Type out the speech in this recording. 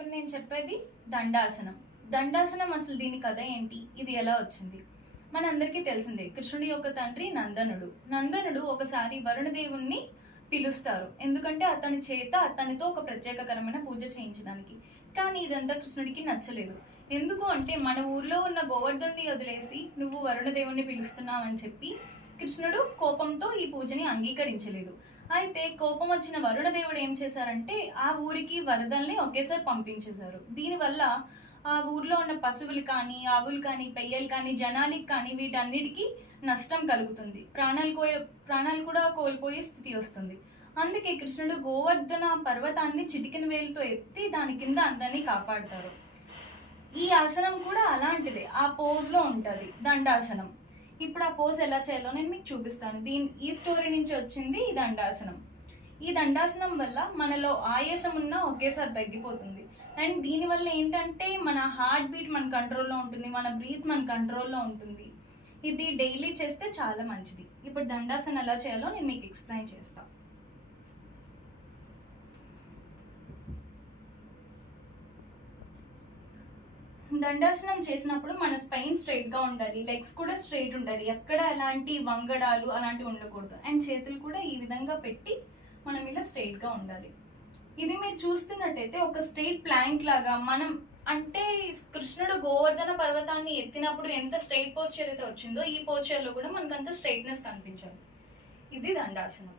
ఇప్పుడు నేను చెప్పేది దండాసనం. దండాసనం అసలు దీని కథ ఏంటి, ఇది ఎలా వచ్చింది? మనందరికీ తెలిసిందే, కృష్ణుడి యొక్క తండ్రి నందనుడు. నందనుడు ఒకసారి వరుణదేవుణ్ణి పిలుస్తారు, ఎందుకంటే అతని చేత అతనితో ఒక ప్రత్యేకకరమైన పూజ చేయించడానికి. కానీ ఇదంతా కృష్ణుడికి నచ్చలేదు. ఎందుకు అంటే, మన ఊర్లో ఉన్న గోవర్ధనుడిని వదిలేసి నువ్వు వరుణదేవుణ్ణి పిలుస్తున్నావు అని చెప్పి కృష్ణుడు కోపంతో ఈ పూజని అంగీకరించలేదు. అయితే కోపం వచ్చిన వరుణదేవుడు ఏం చేశారంటే, ఆ ఊరికి వరదల్ని ఒకేసారి పంపించేశారు. దీనివల్ల ఆ ఊర్లో ఉన్న పశువులు కానీ, ఆవులు కానీ, పెయ్యలు కానీ, జనాలకి కానీ వీటన్నిటికీ నష్టం కలుగుతుంది. ప్రాణాలు కూడా కోల్పోయే స్థితి వస్తుంది. అందుకే కృష్ణుడు గోవర్ధన పర్వతాన్ని చిటికెన వేలుతో ఎత్తి దాని కింద అందరినీ కాపాడుతారు. ఈ ఆసనం కూడా అలాంటిదే, ఆ పోజ్ లో ఉంటది దండాసనం. ఇప్పుడు ఆ పోజ్ ఎలా చేయాలో నేను మీకు చూపిస్తాను. ఈ స్టోరీ నుంచి వచ్చింది ఈ దండాసనం. ఈ దండాసనం వల్ల మనలో ఆయాసం ఉన్నా ఒకేసారి తగ్గిపోతుంది. అండ్ దీనివల్ల ఏంటంటే, మన హార్ట్ బీట్ మన కంట్రోల్లో ఉంటుంది, మన బ్రీత్ మన కంట్రోల్లో ఉంటుంది. ఇది డైలీ చేస్తే చాలా మంచిది. ఇప్పుడు దండాసనం ఎలా చేయాలో నేను మీకు ఎక్స్ప్లెయిన్ చేస్తాను. దండాసనం చేసినప్పుడు మన స్పైన్ స్ట్రైట్ గా ఉండాలి, లెగ్స్ కూడా స్ట్రైట్ ఉండాలి, ఎక్కడ ఎలాంటి వంగడాలు అలాంటివి ఉండకూడదు. అండ్ చేతులు కూడా ఈ విధంగా పెట్టి మనం ఇలా స్ట్రైట్ గా ఉండాలి. ఇది మీరు చూస్తున్నట్టయితే ఒక స్ట్రైట్ ప్లాంక్ లాగా మనం, అంటే కృష్ణుడు గోవర్ధన పర్వతాన్ని ఎత్తినప్పుడు ఎంత స్ట్రైట్ పోస్చర్ అయితే వచ్చిందో, ఈ పోస్చర్ లో కూడా మనకు అంత స్ట్రైట్నెస్ కనిపించాలి. ఇది దండాసనం.